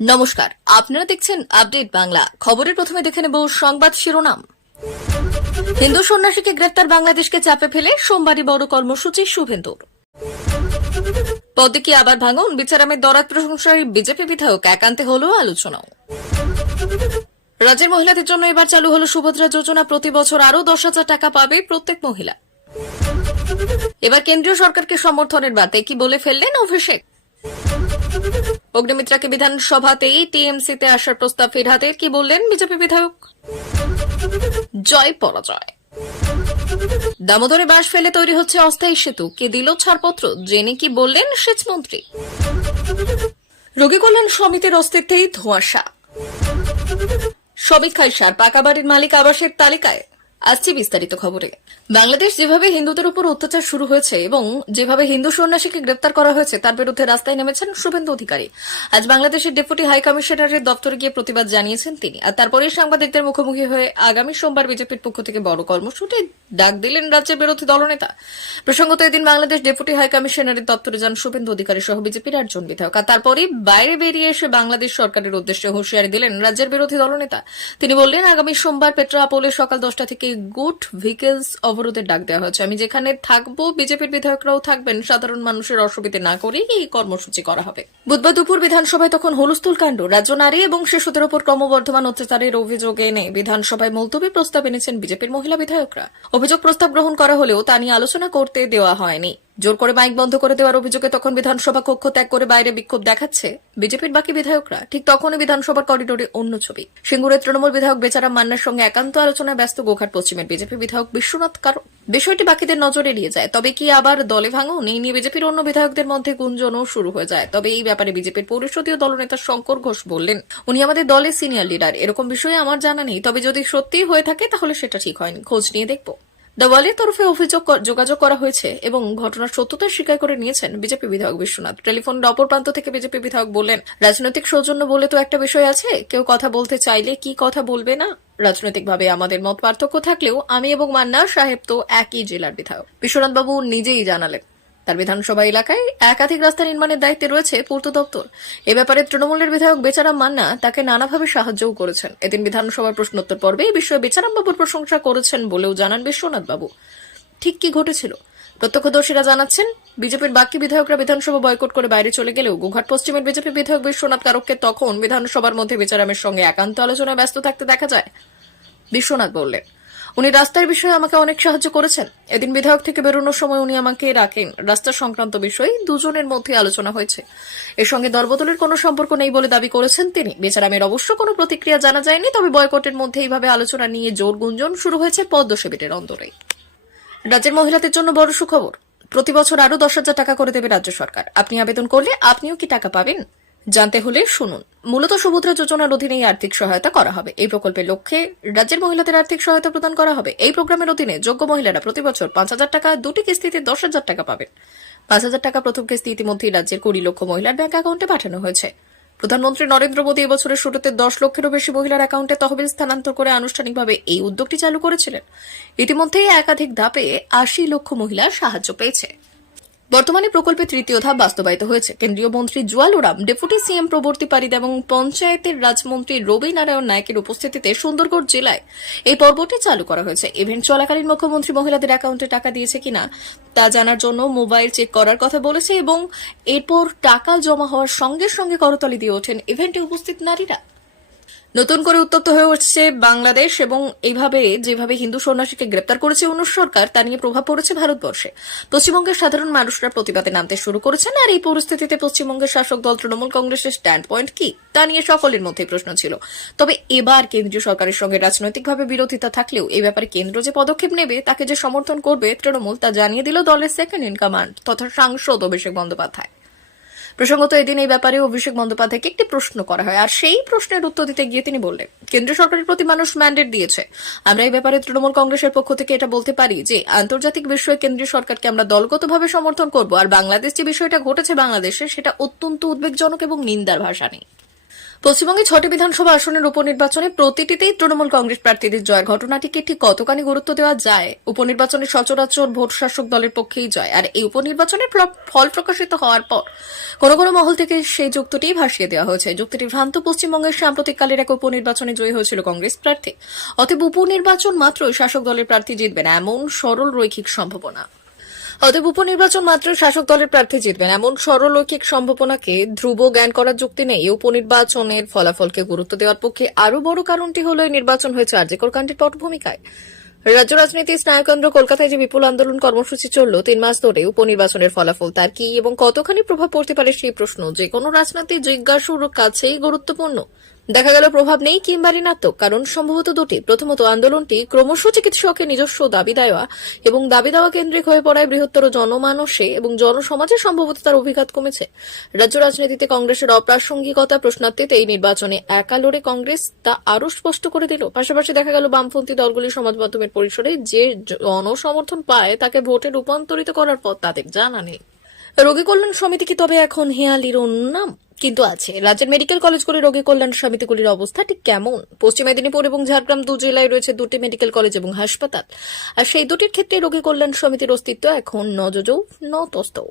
নমস্কার, আপনারা দেখছেন আপডেট বাংলা। খবরের প্রথমে দেখে নেব সংবাদ শিরোনাম। হিন্দু সন্ন্যাসীকে গ্রেফতার, বাংলাদেশকে চাপে ফেলে সোমবারই বড় কর্মসূচি শুভেন্দুর। পদে কি আবার ভাঙন, বিচারামের দরাদ প্রশংসায় বিজেপি বিধায়ক, একান্তে হল আলোচনাও। রাজ্যের মহিলাদের জন্য এবার চালু হল সুভদ্রা যোজনা, প্রতি বছর আরও 10,000 টাকা পাবে প্রত্যেক মহিলা। এবার কেন্দ্রীয় সরকারকে সমর্থনের বার্তায় কি বলে ফেললেন অভিষেক। অগ্নিমিত্রাকে বিধানসভাতেই টিএমসিতে আসার প্রস্তাব ফিরহাতে কি বললেন বিজেপি বিধায়ক। জয় পরাজয়। দামোদরে বাঁশ ফেলে তৈরি হচ্ছে অস্থায়ী সেতু, কে দিল ছাড়পত্র, জেনে কি বললেন সেচমন্ত্রী। রোগী কল্যাণ সমিতির অস্তিত্বেই ধোঁয়াশা। সমীক্ষায় সার, পাকা বাড়ির মালিক আবাসের তালিকায়। আসছি বিস্তারিত খবরে। বাংলাদেশ যেভাবে হিন্দুদের উপর অত্যাচার শুরু হয়েছে এবং যেভাবে হিন্দু সন্ন্যাসীকে গ্রেপ্তার করা হয়েছে তার বিরুদ্ধে রাস্তায় নেমেছেন শুভেন্দু অধিকারী। আজ বাংলাদেশের ডেপুটি হাই কমিশনারের দপ্তরে গিয়ে প্রতিবাদ জানিয়েছেন তিনি। আর তারপরেই সাংবাদিকদের মুখোমুখি হয়ে আগামী সোমবার বিজেপির পক্ষ থেকে বড় কর্মসূচি ডাক দিলেন রাজ্যের বিরোধী দলনেতা। প্রসঙ্গত, এদিন বাংলাদেশ ডেপুটি হাই কমিশনারের দপ্তরে যান শুভেন্দু অধিকারী সহ বিজেপির 8 জন বিধায়ক। আর তারপরেই বাইরে বেরিয়ে এসে বাংলাদেশ সরকারের উদ্দেশ্যে হুঁশিয়ারি দিলেন রাজ্যের বিরোধী দলনেতা। তিনি বললেন, আগামী সোমবার পেট্রাপোলে সকাল 10টা থেকে গুড ভেহিকলস অবরোধের ডাক দেওয়া হয়েছে। আমি যেখানে থাকবো, বিজেপির বিধায়করাও থাকবেন, সাধারণ মানুষের অসুবিধে না করেই এই কর্মসূচি করা হবে। বুধবার দুপুর বিধানসভায় তখন হুলস্থুল কাণ্ড। রাজ্য নারী এবং শিশুদের উপর ক্রমবর্ধমান অত্যাচারের অভিযোগ এনে বিধানসভায় মুলতবি প্রস্তাব এনেছেন বিজেপির মহিলা বিধায়করা। অভিযোগ প্রস্তাব গ্রহণ করা হলেও তা নিয়ে আলোচনা করতে দেওয়া হয়নি। জোর করে মাইক বন্ধ করে দেওয়ার অভিযোগে তখন বিধানসভা কক্ষ ত্যাগ করে বাইরে বিক্ষোভ দেখাচ্ছে বিজেপির বাকি বিধায়করা। ঠিক তখনই বিধানসভার করিডোরে অন্য ছবি। সিঙ্গুরের তৃণমূল বিধায়ক বেচারাম মান্নার সঙ্গে একান্ত আলোচনায় ব্যস্ত গোঘাট পশ্চিমের বিজেপি বিধায়ক বিশ্বনাথ কারো। বিষয়টি বাকিদের নজরে এড়িয়ে যায়। তবে কি আবার দলে ভাঙন, এই নিয়ে বিজেপির অন্য বিধায়কদের মধ্যে গুঞ্জনও শুরু হয়ে যায়। তবে এই ব্যাপারে বিজেপির পরিষদীয় দলনেতা শঙ্কর ঘোষ বললেন, উনি আমাদের দলের সিনিয়র লিডার, এরকম বিষয়ে আমার জানা নেই। তবে যদি সত্যিই হয়ে থাকে তাহলে সেটা ঠিক হয়নি, খোঁজ নিয়ে দেখব। দেওয়ালের তরফে যোগাযোগ করা হয়েছে এবং ঘটনার সত্যতা স্বীকার করে নিয়েছেন বিজেপি বিধায়ক বিশ্বনাথ। টেলিফোনের অপর প্রান্ত থেকে বিজেপি বিধায়ক বললেন, রাজনৈতিক সৌজন্য বলে তো একটা বিষয় আছে, কেউ কথা বলতে চাইলে কি কথা বলবে না। রাজনৈতিকভাবে আমাদের মত পার্থক্য থাকলেও আমি এবং মান্না সাহেব তো একই জেলার বিধায়ক। বিশ্বনাথ বাবু নিজেই জানালেন তার বিধানসভা এলাকায় একাধিক রাস্তা নির্মাণের দায়িত্বে রয়েছে পূর্ত দপ্তর। এ ব্যাপারে তৃণমূলের বিধায়ক বেচারাম মান্না তাকে নানাভাবে সাহায্যও করেছেন। এদিন বিধানসভার প্রশ্নোত্তর পর্বে এই বিষয়ে বেচারাম বাবুর প্রশংসা করেছেন বলেও জানান বিশ্বনাথ বাবু। ঠিক কি ঘটেছিল, প্রত্যক্ষদর্শীরা জানাচ্ছেন, বিজেপির বাকি বিধায়করা বিধানসভা বয়কট করে বাইরে চলে গেলেও গোঘাট পশ্চিমের বিজেপি বিধায়ক বিশ্বনাথ কারককে তখন বিধানসভার মধ্যে বেচারামের সঙ্গে একান্ত আলোচনায় ব্যস্ত থাকতে দেখা যায়। বিশ্বনাথ বললেন, উনি রাস্তার বিষয়ে আমাকে অনেক সাহায্য করেছেন। এদিন বিধায়ক থেকে বেরোনোর সময় উনি আমাকে রাখেন। রাস্তা সংক্রান্ত বিষয়ে দুজনের মধ্যে আলোচনা হয়েছে। এর সঙ্গে দলবদলের কোনো সম্পর্ক নেই বলে দাবি করেছেন তিনি। বেচারামের অবশ্য কোনো প্রতিক্রিয়া জানা যায়নি। তবে বয়কটের মধ্যে এইভাবে আলোচনা নিয়ে জোর গুঞ্জন শুরু হয়েছে পদ্ম শিবিরের অন্তরে। রাজ্যের মহিলাদের জন্য বড় সুখবর, প্রতি বছর আরও 10,000 টাকা করে দেবে রাজ্য সরকার। আপনি আবেদন করলে আপনিও কি টাকা পাবেন, জানতে হলে শুনুন। মূলত সুভদ্রা যোজনার অধীনে এই আর্থিক সহায়তা করা হবে। এই প্রকল্পের লক্ষ্যে রাজ্যের মহিলাদের আর্থিক সহায়তা প্রদান করা হবে। এই প্রোগ্রামের অধীনে যোগ্য মহিলারা প্রতি বছর 5,000 টাকা, দুটি কিস্তিতে 10,000 টাকা পাবেন। 5,000 টাকা প্রথম কিস্তি ইতিমধ্যেই রাজ্যের 20 লক্ষ মহিলার ব্যাংক অ্যাকাউন্টে পাঠানো হয়েছে। প্রধানমন্ত্রী নরেন্দ্র মোদী এবছরের শুরুতে 10 লক্ষেরও বেশি মহিলার অ্যাকাউন্টে তহবিল স্থানান্তর করে আনুষ্ঠানিকভাবে এই উদ্যোগটি চালু করেছিলেন। ইতিমধ্যেই একাধিক ধাপে 80 লক্ষ মহিলা সাহায্য পেয়েছে। বর্তমানে প্রকল্পের তৃতীয় ধাপ বাস্তবায়িত হয়েছে। কেন্দ্রীয় মন্ত্রী জুয়াল ওরাম, ডেপুটি সিএম প্রবর্তী পারিদ এবং পঞ্চায়েতের রাজমন্ত্রী রবি নারায়ণ নায়কের উপস্থিতিতে সুন্দরগড় জেলায় এই পর্বটি চালু করা হয়েছে। ইভেন্ট চলাকালীন মুখ্যমন্ত্রী মহিলাদের অ্যাকাউন্টে টাকা দিয়েছে কিনা তা জানার জন্য মোবাইল চেক করার কথা বলেছে এবং এরপর টাকা জমা হওয়ার সঙ্গে সঙ্গে করতালি দিয়ে ওঠেন ইভেন্টে উপস্থিত নারীরা। নতুন করে উত্তপ্ত হয়ে উঠছে বাংলাদেশ এবং এইভাবে যেভাবে হিন্দু সন্ন্যাসীকে গ্রেপ্তার করেছে অন্য সরকার, তা নিয়ে প্রভাব পড়েছে ভারতবর্ষে। পশ্চিমবঙ্গের সাধারণ মানুষরা প্রতিবাদে নামতে শুরু করেছেন। আর এই পরিস্থিতিতে পশ্চিমবঙ্গের শাসক দল তৃণমূল কংগ্রেসের স্ট্যান্ড পয়েন্ট কি, তা নিয়ে সকলের মধ্যে প্রশ্ন ছিল। তবে এবার কেন্দ্রীয় সরকারের সঙ্গে রাজনৈতিকভাবে বিরোধিতা থাকলেও এই ব্যাপারে কেন্দ্র যে পদক্ষেপ নেবে তাকে যে সমর্থন করবে তৃণমূল, তা জানিয়ে দিল দলের সেকেন্ড ইন কমান্ড তথা সাংসদ অভিষেক বন্দ্যোপাধ্যায়। প্রসঙ্গত, এদিন এই ব্যাপারে অভিষেক বন্দ্যোপাধ্যায়কে একটি প্রশ্ন করা হয়। আর সেই প্রশ্নের উত্তর দিতে গিয়ে তিনি বললেন, কেন্দ্রীয় সরকারের প্রতি মানুষ ম্যান্ডেট দিয়েছে। আমরা এই ব্যাপারে তৃণমূল কংগ্রেসের পক্ষ থেকে এটা বলতে পারি যে আন্তর্জাতিক বিষয়ে কেন্দ্রীয় সরকারকে আমরা দলগতভাবে সমর্থন করব। আর বাংলাদেশ যে বিষয়টা ঘটেছে বাংলাদেশে, সেটা অত্যন্ত উদ্বেগজনক এবং নিন্দার ভাষা নেই। পশ্চিমবঙ্গে 6টি বিধানসভা আসনের উপনির্বাচনে প্রতিটিতেই তৃণমূল কংগ্রেস প্রার্থীদের জয়ের ঘটনাটিকে ঠিক কতখানি গুরুত্ব দেওয়া যায়। উপনির্বাচনে সচরাচর ভোট শাসক দলের পক্ষেই জয়, আর এই উপনির্বাচনের ফল প্রকাশিত হওয়ার পর কোন কোন মহল থেকে সেই যুক্তিটি ভাসিয়ে দেওয়া হয়েছে। যুক্তিটি ভ্রান্ত। পশ্চিমবঙ্গের সাম্প্রতিককালের এক উপনির্বাচনে জয়ী হয়েছিল কংগ্রেস প্রার্থী। অতএব উপনির্বাচন মাত্রই শাসক দলের প্রার্থী জিতবেন এমন সরল রৈখিক সম্ভাবনা। অতএব উপনির্বাচন মাত্র শাসক দলের প্রার্থী জিতবেন এমন সরলৌকিক সম্ভাবনাকে ধ্রুব জ্ঞান করার যুক্তি নেই। এই উপনির্বাচনের ফলাফলকে গুরুত্ব দেওয়ার পক্ষে আরও বড় কারণটি হল এই নির্বাচন হয়েছে আরজিকর কাণ্ডের পটভূমিকায়। রাজ্য রাজনীতির স্নায়ুকেন্দ্র কলকাতায় যে বিপুল আন্দোলন কর্মসূচি চলল 3 মাস ধরে, উপনির্বাচনের ফলাফল তার কি এবং কতখানি প্রভাব পড়তে পারে সেই প্রশ্ন যে কোনো রাজনৈতিক জিজ্ঞাসুর কাছেই গুরুত্বপূর্ণ। দেখা গেল প্রভাব নেই কিংবা ঋণাত্মক। কারণ সম্ভবত দুটি। প্রথমত, আন্দোলনটি ক্রমশ চিকিৎসকের নিজস্ব দাবি দেওয়া এবং দাবি দেওয়া কেন্দ্রিক হয়ে পড়ায় বৃহত্তর জনমানসে এবং জনসমাজে সম্ভবত তার অভিঘাত কমেছে। রাজ্য রাজনীতিতে কংগ্রেসের অপ্রাসঙ্গিকতা প্রশ্নার্থীতে এই নির্বাচনে একা লড়ে কংগ্রেস তা আরও স্পষ্ট করে দিল। পাশাপাশি দেখা গেল বামপন্থী দলগুলি সমাজ মাধ্যমের পরিসরে যে জনসমর্থন পায় তাকে ভোটে রূপান্তরিত করার পথ তাদের জানা নেই। রোগী কল্যাণ সমিতি কি তবে এখন হেঁয়ালির নাম? কিন্তু আছে। রাজ্যের মেডিকেল কলেজগুলির রোগী কল্যাণ সমিতিগুলির অবস্থা ঠিক কেমন? পশ্চিম মেদিনীপুর এবং ঝাড়গ্রাম 2 জেলায় রয়েছে 2টি মেডিকেল কলেজ এবং হাসপাতাল, আর সেই দুটির ক্ষেত্রে রোগী কল্যাণ সমিতির অস্তিত্ব এখন নজজৌ নতস্তৌ।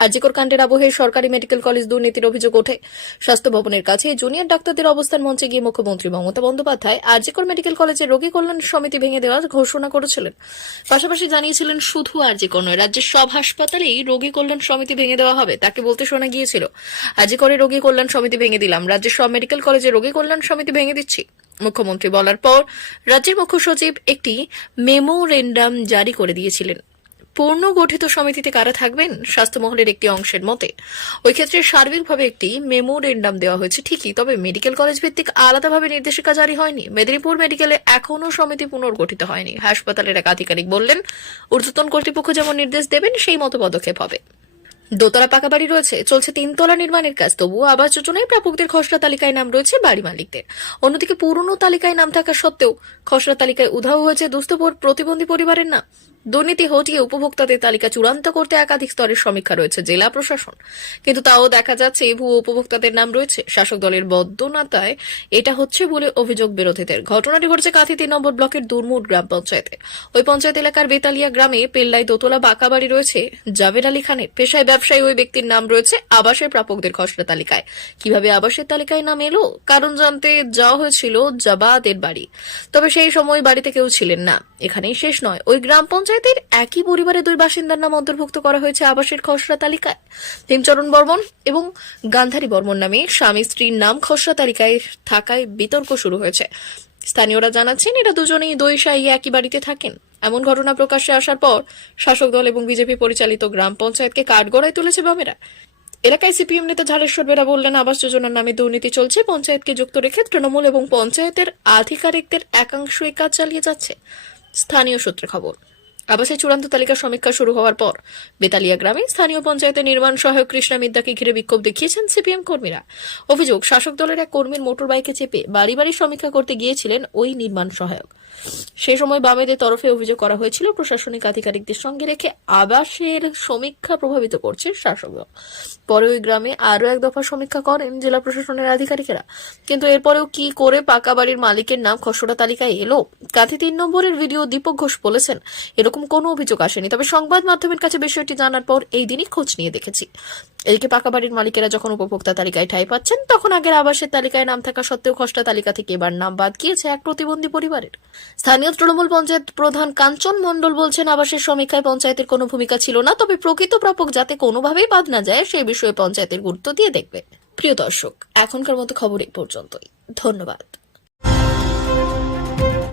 আরজিকর কাণ্ডের আবহে সরকারি মেডিকেল কলেজ দুর্নীতির অভিযোগ ওঠে। স্বাস্থ্য ভবনের কাছে জুনিয়র ডাক্তারদের অবস্থান মঞ্চে গিয়ে মুখ্যমন্ত্রী মমতা বন্দ্যোপাধ্যায় আরজিকর মেডিকেল কলেজের রোগী কল্যাণ সমিতি ভেঙে দেওয়ার ঘোষণা করেছিলেন। পাশাপাশি জানিয়েছিলেন শুধু আরজিকর নয়, রাজ্যের সব হাসপাতালেই রোগী কল্যাণ সমিতি ভেঙে দেওয়া হবে। তাকে বলতে শোনা গিয়েছিল, আরজিকরে রোগী কল্যাণ সমিতি ভেঙে দিলাম, রাজ্যের সব মেডিকেল কলেজে রোগী কল্যাণ সমিতি ভেঙে দিচ্ছি। মুখ্যমন্ত্রী বলার পর রাজ্যের মুখ্য সচিব একটি মেমোরেন্ডাম জারি করে দিয়েছিলেন। পূর্ণ গঠিত সমিতিতে কারা থাকবেন? স্বাস্থ্য মহলের একটি অংশের মতে ওই ক্ষেত্রে সার্বিকভাবে একটি মেমোরেন্ডাম দেওয়া হয়েছে ঠিকই, তবে মেডিকেল কলেজ ভিত্তিক আলাদাভাবে নির্দেশিকা জারি হয়নি। মেদিনীপুর মেডিকেলে এখনও সমিতি পুনর্গঠিত হয়নি। হাসপাতালের এক আধিকারিক বললেন, ঊর্ধ্বতন কর্তৃপক্ষ যেমন নির্দেশ দেবেন সেই মতো পদক্ষেপ হবে। দোতলা পাকা বাড়ি রয়েছে, চলছে 3 তলা নির্মাণের কাজ, তবুও আবাস যোজনায় প্রাপকদের খসড়া তালিকায় নাম রয়েছে বাড়ি মালিকদের। অন্যদিকে পুরনো তালিকায় নাম থাকা সত্ত্বেও খসড়া তালিকায় উধাও হয়েছে দুস্থ প্রতিবন্ধী পরিবারের নাম। দুর্নীতি হটিয়ে উপভোক্তাদের তালিকা চূড়ান্ত করতে একাধিক স্তরের সমীক্ষা রয়েছে জেলা প্রশাসন, কিন্তু তাও দেখা যাচ্ছে ভুয়ো উপভোক্তাদের নাম রয়েছে। শাসক দলের বদ্ধনাতায় এটা হচ্ছে বলে অভিযোগ বিরোধীদের। ঘটনাটি ঘটছে কাঁথি 3 নম্বর ব্লকের দুর্মুট গ্রাম পঞ্চায়েতে। ওই পঞ্চায়েত এলাকার বেতালিয়া গ্রামে পেল্লায় দোতলা বাঁকা বাড়ি রয়েছে জাভেদ আলী খানের। পেশায় ব্যবসায়ী ওই ব্যক্তির নাম রয়েছে আবাসের প্রাপকদের খসড়া তালিকায়। কিভাবে আবাসের তালিকায় নাম এলো? কারণ জানতে যাওয়া হয়েছিল জাবাদের বাড়ি, তবে সেই সময় বাড়িতে কেউ ছিলেন না। এখানেই শেষ নয়, ওই গ্রাম পঞ্চায়েতের একই পরিবারের 2 বাসিন্দার নাম অন্তর্ভুক্ত করা হয়েছে আবাসের খসড়া তালিকায়। ভীমচরণ বর্মন এবং গান্ধারী বর্মন নামে স্বামী স্ত্রীর নাম খসড়া তালিকায় থাকায় বিতর্ক শুরু হয়েছে। স্থানীয়রা জানাচ্ছেন এরা দুজনেই দই একই বাড়িতে থাকেন। এমন ঘটনা প্রকাশ্যে আসার পর শাসক দল এবং বিজেপি পরিচালিত গ্রাম পঞ্চায়েতকে কাঠগড়ায় তুলেছে বামেরা। এলাকায় সিপিএম নেতা ঝাড়েশ্বর বেরা বললেন, আবাস যোজনার নামে দুর্নীতি চলছে, পঞ্চায়েতকে যুক্ত রেখে তৃণমূল এবং পঞ্চায়েতের আধিকারিকদের একাংশ এই কাজ চালিয়ে যাচ্ছে। স্থানীয় সূত্রে খবর, আবাসের চূড়ান্ত তালিকা সমীক্ষা শুরু হওয়ার পর বেতালিয়া গ্রামে স্থানীয় পঞ্চায়েতের নির্মাণ সহায়ক কৃষ্ণা মিদ্দাকে ঘিরে বিক্ষোভ দেখিয়েছেন সিপিএম কর্মীরা। অভিযোগ, শাসক দলের এক কর্মীর মোটর বাইকে চেপে বাড়ি বাড়ি সমীক্ষা করতে গিয়েছিলেন ওই নির্মাণ সহায়ক। সেই সময় বামেদের তরফে অভিযোগ করা হয়েছিল প্রশাসনিক আধিকারিকদের সঙ্গে রেখে আবাসের সমীক্ষা প্রভাবিত করছে শাসক দল। পরে ওই গ্রামে আরও এক দফা সমীক্ষা করেন জেলা প্রশাসনের আধিকারিকেরা, কিন্তু এরপরেও কি করে পাকা বাড়ির মালিকের নাম খসড়া তালিকায় এলো? কাঁথি 3 নম্বরের ভিডিও দীপক ঘোষ বলেছেন, এরকম কোনো অভিযোগ আসেনি, তবে সংবাদ মাধ্যমের কাছে বিষয়টি জানার পর এই দিনই খোঁজ নিয়ে দেখেছি। এদিকে পাকা বাড়ির মালিকেরা যখন উপভোক্তা তালিকায় ঠাঁই পাচ্ছেন, তখন আগের আবাসের তালিকায় নাম থাকা সত্ত্বেও খসড়া তালিকা থেকে এবার নাম বাদ গিয়েছে এক প্রতিবন্ধী পরিবারের। স্থানীয় তৃণমূল পঞ্চায়েত প্রধান কাঞ্চন মণ্ডল বলছেন, আবাসের সমীক্ষায় পঞ্চায়েতের কোনো ভূমিকা ছিল না, তবে প্রকৃত প্রাপক যাতে কোনোভাবেই বাদ না যায় সেই বিষয়ে পঞ্চায়েতের গুরুত্ব দিয়ে দেখবে। প্রিয় দর্শক, এখনকার মতো খবর এই পর্যন্তই। ধন্যবাদ।